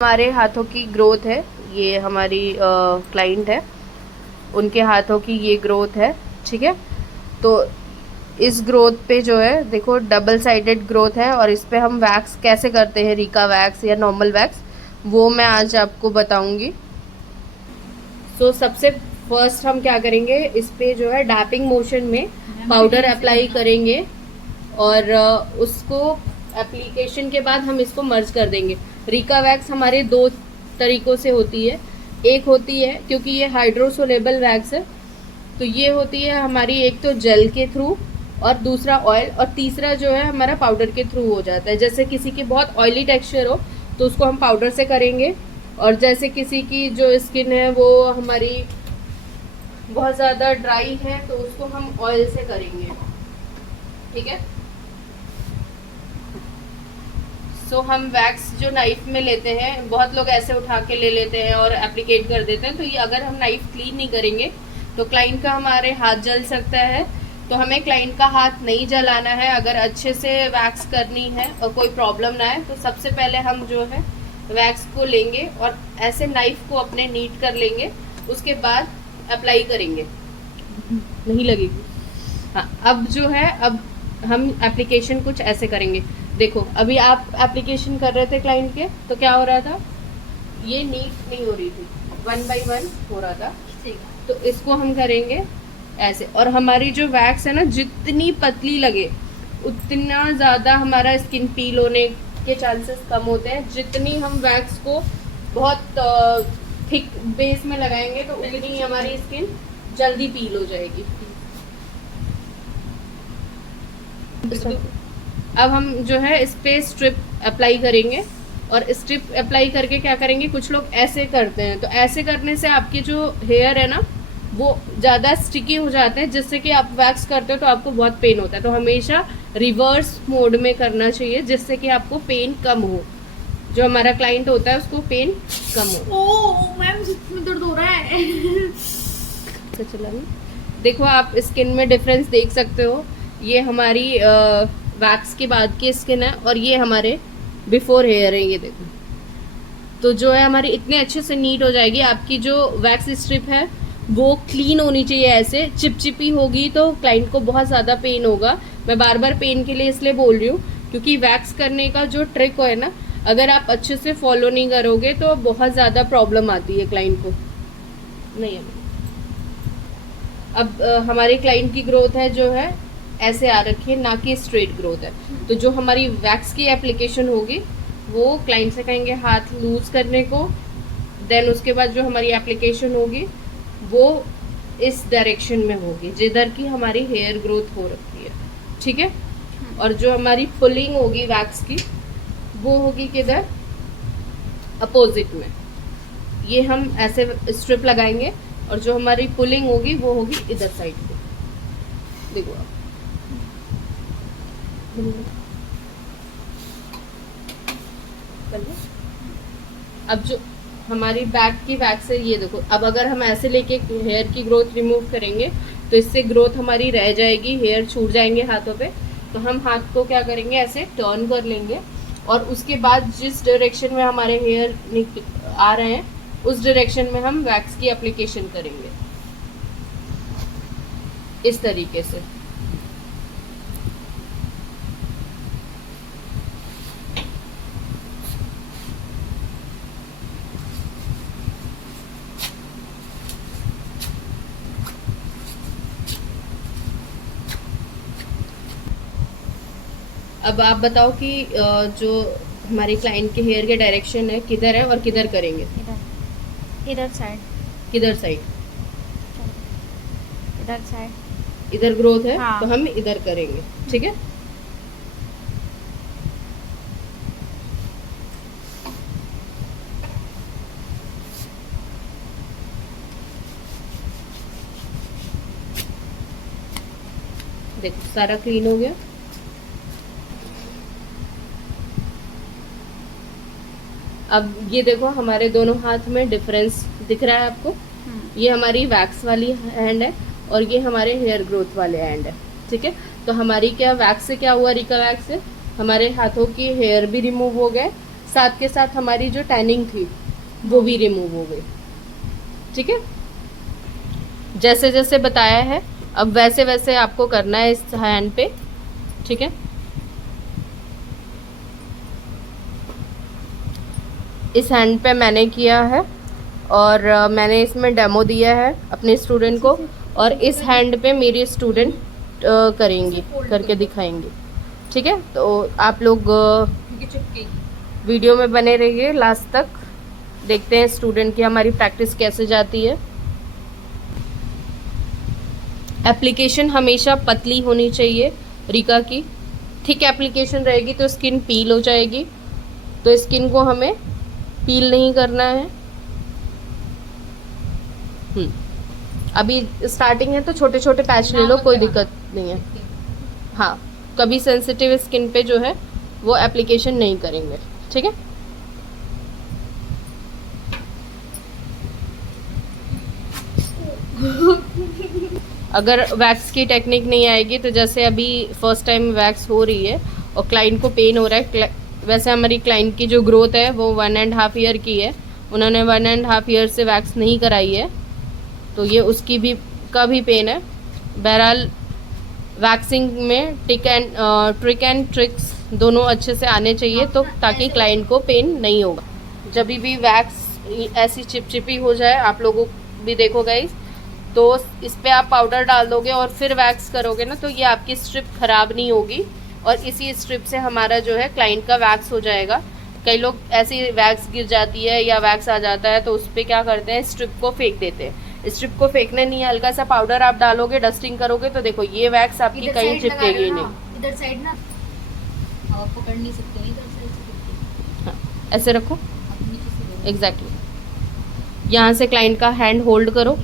हमारे हाथों की ग्रोथ है, ये हमारी क्लाइंट है, उनके हाथों की ये ग्रोथ है। ठीक है, तो इस ग्रोथ पे जो है देखो डबल साइडेड ग्रोथ है, और इस पे हम वैक्स कैसे करते हैं, रिका वैक्स या नॉर्मल वैक्स, वो मैं आज आपको बताऊंगी। सो सबसे फर्स्ट हम क्या करेंगे, इस पे जो है डैपिंग मोशन में पाउडर अप्लाई करेंगे, और उसको एप्लीकेशन के बाद हम इसको मर्ज कर देंगे। रिका वैक्स हमारे दो तरीकों से होती है। एक होती है, क्योंकि ये हाइड्रोसोलेबल वैक्स है, तो ये होती है हमारी एक तो जेल के थ्रू, और दूसरा ऑयल, और तीसरा जो है हमारा पाउडर के थ्रू हो जाता है। जैसे किसी की बहुत ऑयली टेक्सचर हो तो उसको हम पाउडर से करेंगे, और जैसे किसी की जो स्किन है वो हमारी बहुत ज़्यादा ड्राई है तो उसको हम ऑयल से करेंगे। ठीक है, सो हम वैक्स जो नाइफ में लेते हैं, बहुत लोग ऐसे उठा के ले लेते हैं और एप्लीकेट कर देते हैं, तो ये अगर हम नाइफ क्लीन नहीं करेंगे तो क्लाइंट का हमारे हाथ जल सकता है। तो हमें क्लाइंट का हाथ नहीं जलाना है, अगर अच्छे से वैक्स करनी है और कोई प्रॉब्लम ना है, तो सबसे पहले हम जो है वैक्स को लेंगे और ऐसे नाइफ को अपने नीट कर लेंगे, उसके बाद अप्लाई करेंगे, नहीं लगेगी। हाँ, अब जो है, अब हम एप्लीकेशन कुछ ऐसे करेंगे। देखो अभी आप एप्लीकेशन कर रहे थे क्लाइंट के, तो क्या हो रहा था, ये नीट नहीं हो रही थी, 1 by 1 हो रहा था। तो इसको हम करेंगे ऐसे, और हमारी जो वैक्स है ना, जितनी पतली लगे उतना ज़्यादा हमारा स्किन पील होने के चांसेस कम होते हैं। जितनी हम वैक्स को बहुत थिक बेस में लगाएंगे तो उतनी ही हमारी स्किन जल्दी पील हो जाएगी। अब हम जो है इस पे स्ट्रिप अप्लाई करेंगे, और स्ट्रिप अप्लाई करके क्या करेंगे, कुछ लोग ऐसे करते हैं, तो ऐसे करने से आपके जो हेयर है ना वो ज़्यादा स्टिकी हो जाते हैं, जिससे कि आप वैक्स करते हो तो आपको बहुत पेन होता है। तो हमेशा रिवर्स मोड में करना चाहिए, जिससे कि आपको पेन कम हो, जो हमारा क्लाइंट होता है उसको पेन कम हो। ओह मैम जितना दर्द हो रहा है। तो चला ना, देखो आप स्किन में डिफरेंस देख सकते हो, ये हमारी वैक्स के बाद की स्किन है, और ये हमारे बिफोर हेयर है, ये देखो। तो जो है हमारी इतने अच्छे से नीट हो जाएगी। आपकी जो वैक्स स्ट्रिप है वो क्लीन होनी चाहिए, ऐसे चिपचिपी होगी तो क्लाइंट को बहुत ज़्यादा पेन होगा। मैं बार बार पेन के लिए इसलिए बोल रही हूँ, क्योंकि वैक्स करने का जो ट्रिक है ना, अगर आप अच्छे से फॉलो नहीं करोगे तो बहुत ज़्यादा प्रॉब्लम आती है क्लाइंट को। नहीं है, अब हमारे क्लाइंट की ग्रोथ है जो है ऐसे आ रखी है, ना कि स्ट्रेट ग्रोथ है। तो जो हमारी वैक्स की एप्लीकेशन होगी वो क्लाइंट से कहेंगे हाथ लूज करने को, देन उसके बाद जो हमारी एप्लीकेशन होगी वो इस डायरेक्शन में होगी जिधर की हमारी हेयर ग्रोथ हो रखी है। ठीक है, और जो हमारी पुलिंग होगी वैक्स की वो होगी किधर, अपोजिट में। ये हम ऐसे स्ट्रिप लगाएंगे, और जो हमारी पुलिंग होगी वो होगी इधर साइड पे। देखो आप, अब जो हमारी बैक की वैक्स है ये देखो, अब अगर हम ऐसे लेके हेयर की ग्रोथ रिमूव करेंगे तो इससे ग्रोथ हमारी रह जाएगी, हेयर छूट जाएंगे हाथों पे। तो हम हाथ को क्या करेंगे, ऐसे टर्न कर लेंगे, और उसके बाद जिस डायरेक्शन में हमारे हेयर आ रहे हैं उस डायरेक्शन में हम वैक्स की एप्लीकेशन करेंगे, इस तरीके से। अब आप बताओ कि जो हमारे क्लाइंट के हेयर के डायरेक्शन है किधर है और किधर करेंगे, इधर इधर साइड, किधर साइड, इधर साइड, इधर ग्रोथ है हाँ। तो हम इधर करेंगे। ठीक है, देखो सारा क्लीन हो गया। अब ये देखो हमारे दोनों हाथ में डिफरेंस दिख रहा है आपको, ये हमारी वैक्स वाली हैंड है और ये हमारे हेयर ग्रोथ वाले हैंड है। ठीक है, तो हमारी क्या वैक्स से क्या हुआ, रिका वैक्स से हमारे हाथों की हेयर भी रिमूव हो गए, साथ के साथ हमारी जो टैनिंग थी वो भी रिमूव हो गई। ठीक है, जैसे जैसे बताया है अब वैसे वैसे आपको करना है इस हैंड पे। ठीक है, इस हैंड पे मैंने किया है और मैंने इसमें डेमो दिया है अपने स्टूडेंट को, और इस हैंड पे मेरी स्टूडेंट करेंगी, करके दिखाएंगे। ठीक है, तो आप लोग वीडियो में बने रहिए लास्ट तक, देखते हैं स्टूडेंट की हमारी प्रैक्टिस कैसे जाती है। एप्लीकेशन हमेशा पतली होनी चाहिए रिका की, थिक एप्लीकेशन रहेगी तो स्किन पील हो जाएगी, तो स्किन को हमें पील नहीं करना है। अभी स्टार्टिंग है तो छोटे छोटे पैच ले लो, कोई दिक्कत नहीं है। हाँ, कभी सेंसिटिव स्किन पे जो है वो एप्लीकेशन नहीं करेंगे। ठीक है, अगर वैक्स की टेक्निक नहीं आएगी तो जैसे अभी फर्स्ट टाइम वैक्स हो रही है और क्लाइंट को पेन हो रहा है, वैसे हमारी क्लाइंट की जो ग्रोथ है वो 1.5 ईयर की है, उन्होंने 1.5 ईयर से वैक्स नहीं कराई है, तो ये उसकी भी का भी पेन है। बहरहाल वैक्सिंग में ट्रिक एंड ट्रिक्स दोनों अच्छे से आने चाहिए, तो ताकि क्लाइंट को पेन नहीं होगा। जब भी वैक्स ऐसी चिपचिपी हो जाए, आप लोगों भी देखो गाइस, तो इस पे आप पाउडर डाल दोगे और फिर वैक्स करोगे ना, तो ये आपकी स्ट्रिप खराब नहीं होगी और इसी स्ट्रिप से हमारा जो है क्लाइंट का वैक्स हो जाएगा। कई लोग ऐसी वैक्स गिर जाती है या वैक्स आ जाता है तो उस पर क्या करते हैं, स्ट्रिप को फेंक देते हैं। स्ट्रिप को फेंकने नहीं है, हल्का सा पाउडर आप डालोगे, डस्टिंग करोगे तो देखो ये वैक्स आपकी कहीं चिपकेगी नहीं। इधर साइड ना आप पकड़ नहीं सकते, इधर साइड से हाँ, ऐसे रखो एग्जैक्टली, यहाँ से क्लाइंट का हैंड होल्ड करो।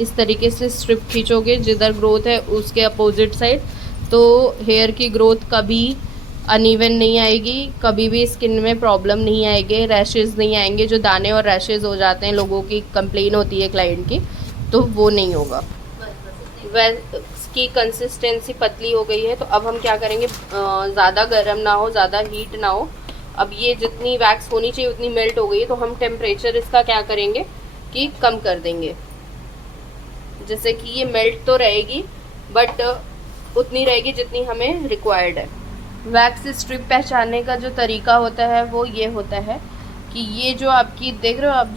इस तरीके से स्ट्रिप खींचोगे जिधर ग्रोथ है उसके अपोजिट साइड, तो हेयर की ग्रोथ कभी अनइवन नहीं आएगी, कभी भी स्किन में प्रॉब्लम नहीं आएगी, रैशेज़ नहीं आएंगे। जो दाने और रैशेज़ हो जाते हैं, लोगों की कंप्लेन होती है क्लाइंट की, तो वो नहीं होगा। इसकी कंसिस्टेंसी पतली हो गई है, तो अब हम क्या करेंगे, ज़्यादा गर्म ना हो, ज़्यादा हीट ना हो। अब ये जितनी वैक्स होनी चाहिए उतनी मेल्ट हो गई है, तो हम टेम्परेचर इसका क्या करेंगे कि कम कर देंगे, जैसे कि ये मेल्ट तो रहेगी बट उतनी रहेगी जितनी हमें रिक्वायर्ड है। वैक्स स्ट्रिप पहचानने का जो तरीका होता है वो ये होता है कि ये जो आपकी देख रहे हो आप,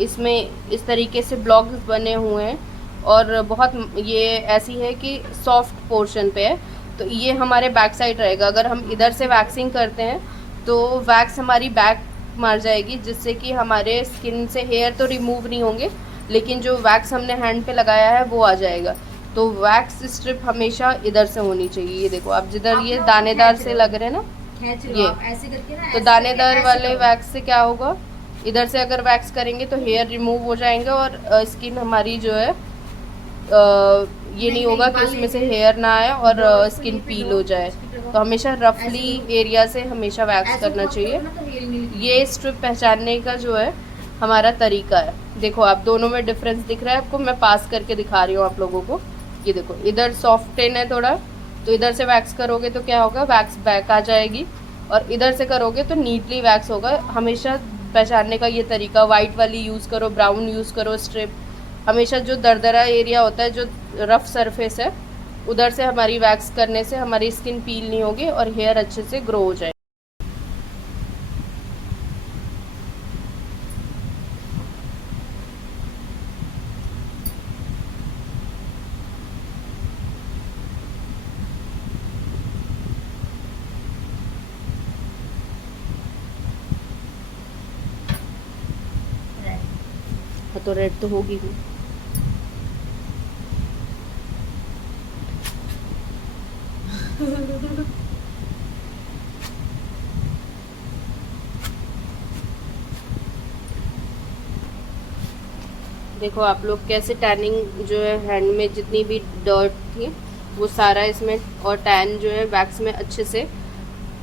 इसमें इस तरीके से ब्लॉक्स बने हुए हैं और बहुत ये ऐसी है कि सॉफ्ट पोर्शन पे है, तो ये हमारे बैक साइड रहेगा। अगर हम इधर से वैक्सिंग करते हैं तो वैक्स हमारी बैक मार जाएगी, जिससे कि हमारे स्किन से हेयर तो रिमूव नहीं होंगे, लेकिन जो वैक्स हमने हैंड पे लगाया है वो आ जाएगा। तो वैक्स स्ट्रिप हमेशा इधर से होनी चाहिए। ये देखो आप जिधर ये दानेदार से लग रहे हैं ना, ये ऐसे करके ना, तो दानेदार वाले वैक्स से क्या होगा, इधर से अगर वैक्स करेंगे तो हेयर रिमूव हो जाएंगे और स्किन हमारी जो है ये नहीं होगा कि उसमें से हेयर ना आए और स्किन पील हो जाए। तो हमेशा रफली एरिया से हमेशा वैक्स करना चाहिए। ये स्ट्रिप पहचानने का जो है हमारा तरीका है। देखो आप दोनों में डिफरेंस दिख रहा है आपको, मैं पास करके दिखा रही हूँ आप लोगों को। ये देखो इधर सॉफ्टन है थोड़ा, तो इधर से वैक्स करोगे तो क्या होगा, वैक्स बैक आ जाएगी, और इधर से करोगे तो नीटली वैक्स होगा। हमेशा पहचानने का ये तरीका, वाइट वाली यूज़ करो, ब्राउन यूज़ करो स्ट्रिप। हमेशा जो दरदरा एरिया होता है, जो रफ सरफेस है, उधर से हमारी वैक्स करने से हमारी स्किन पील नहीं होगी और हेयर अच्छे से ग्रो हो जाएगा। तो रेड तो होगी ही। देखो आप लोग कैसे टैनिंग जो है हैंड में जितनी भी डर्ट थी वो सारा इसमें, और टैन जो है वैक्स में अच्छे से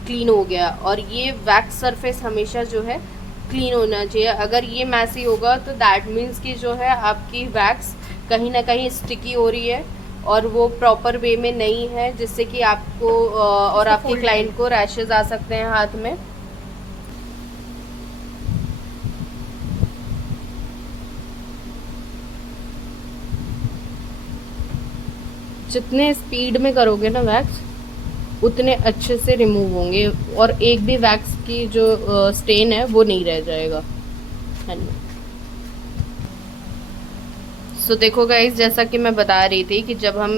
क्लीन हो गया। और ये वैक्स सरफेस हमेशा जो है क्लीन होना चाहिए। अगर ये मैसी होगा तो दैट मीन्स कि जो है आपकी वैक्स कहीं ना कहीं स्टिकी हो रही है और वो प्रॉपर वे में नहीं है, जिससे कि आपको और आपके क्लाइंट को रैशेज आ सकते हैं हाथ में। जितने स्पीड में करोगे ना वैक्स, उतने अच्छे से रिमूव होंगे और एक भी वैक्स की जो स्टेन है वो नहीं रह जाएगा। सो देखो गाइस, जैसा कि मैं बता रही थी कि जब हम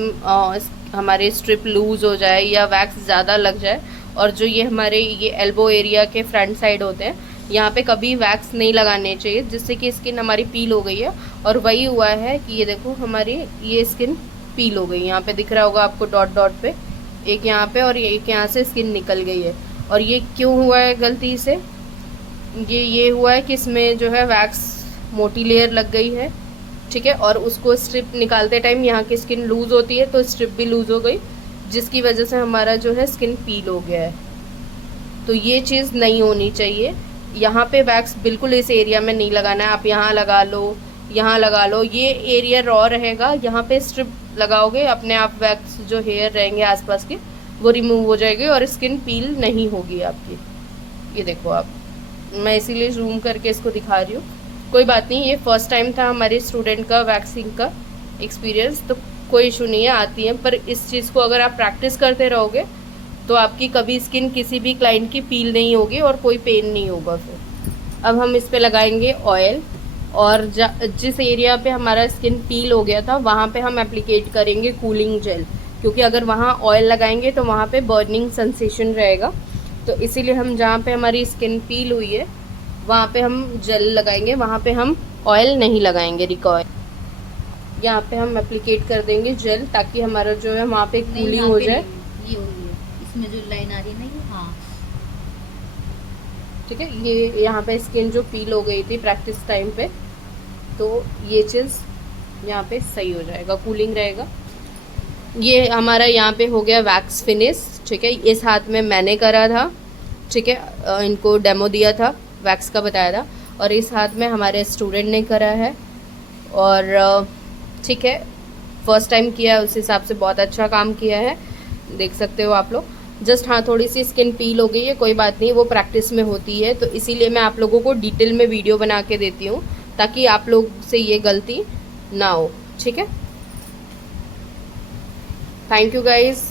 हमारे स्ट्रिप लूज हो जाए या वैक्स ज़्यादा लग जाए, और जो ये हमारे ये एल्बो एरिया के फ्रंट साइड होते हैं, यहाँ पे कभी वैक्स नहीं लगाने चाहिए, जिससे कि स्किन हमारी पील हो गई है। और वही हुआ है कि ये देखो हमारी ये स्किन पील हो गई, यहाँ पे दिख रहा होगा आपको डॉट डॉट पे, एक यहाँ पे और एक यहाँ से स्किन निकल गई है। और ये क्यों हुआ है गलती से? ये हुआ है कि इसमें जो है वैक्स मोटी लेयर लग गई है, ठीक है, और उसको स्ट्रिप निकालते टाइम यहाँ की स्किन लूज़ होती है तो स्ट्रिप भी लूज़ हो गई, जिसकी वजह से हमारा जो है स्किन पील हो गया है। तो ये चीज़ नहीं होनी चाहिए। यहाँ पे वैक्स बिल्कुल इस एरिया में नहीं लगाना है। आप यहाँ लगा लो, यहाँ लगा लो, ये एरिया रॉ रहेगा। यहाँ पे स्ट्रिप लगाओगे, अपने आप वैक्स जो हेयर रहेंगे आसपास के वो रिमूव हो जाएगी और स्किन पील नहीं होगी आपकी। ये देखो आप, मैं इसीलिए जूम करके इसको दिखा रही हूँ। कोई बात नहीं, ये फर्स्ट टाइम था हमारे स्टूडेंट का वैक्सिंग का एक्सपीरियंस, तो कोई इशू नहीं है, आती है। पर इस चीज़ को अगर आप प्रैक्टिस करते रहोगे तो आपकी कभी स्किन किसी भी क्लाइंट की पील नहीं होगी और कोई पेन नहीं होगा फिर। अब हम इस पे लगाएंगे ऑयल, और जिस एरिया पे हमारा स्किन पील हो गया था वहाँ पे हम एप्लीकेट करेंगे कूलिंग जेल, क्योंकि अगर वहाँ ऑयल लगाएंगे तो वहाँ पे बर्निंग सेंसेशन रहेगा। तो इसीलिए हम जहाँ पे हमारी स्किन पील हुई है वहाँ पे हम जेल लगाएंगे, वहाँ पे हम ऑयल नहीं लगाएंगे रिकॉयल। यहाँ पे हम एप्लीकेट कर देंगे जेल, ताकि हमारा जो है वहाँ पे कूलिंग हो जाए। ये हो रही है, इसमें जो लाइन आ रही है ना ये, हाँ ठीक है। ये यहाँ पे स्किन जो पील हो गई थी प्रैक्टिस टाइम पे, तो ये चीज़ यहाँ पे सही हो जाएगा, कूलिंग रहेगा। ये हमारा यहाँ पे हो गया वैक्स फिनिश, ठीक है। इस हाथ में मैंने करा था, ठीक है, इनको डेमो दिया था, वैक्स का बताया था, और इस हाथ में हमारे स्टूडेंट ने करा है। और ठीक है, फर्स्ट टाइम किया है, उस हिसाब से बहुत अच्छा काम किया है, देख सकते हो आप लोग। जस्ट हाँ, थोड़ी सी स्किन पील हो गई है, कोई बात नहीं, वो प्रैक्टिस में होती है। तो इसीलिए मैं आप लोगों को डिटेल में वीडियो बना के देती हूँ, ताकि आप लोग से ये गलती ना हो, ठीक है। Thank you guys.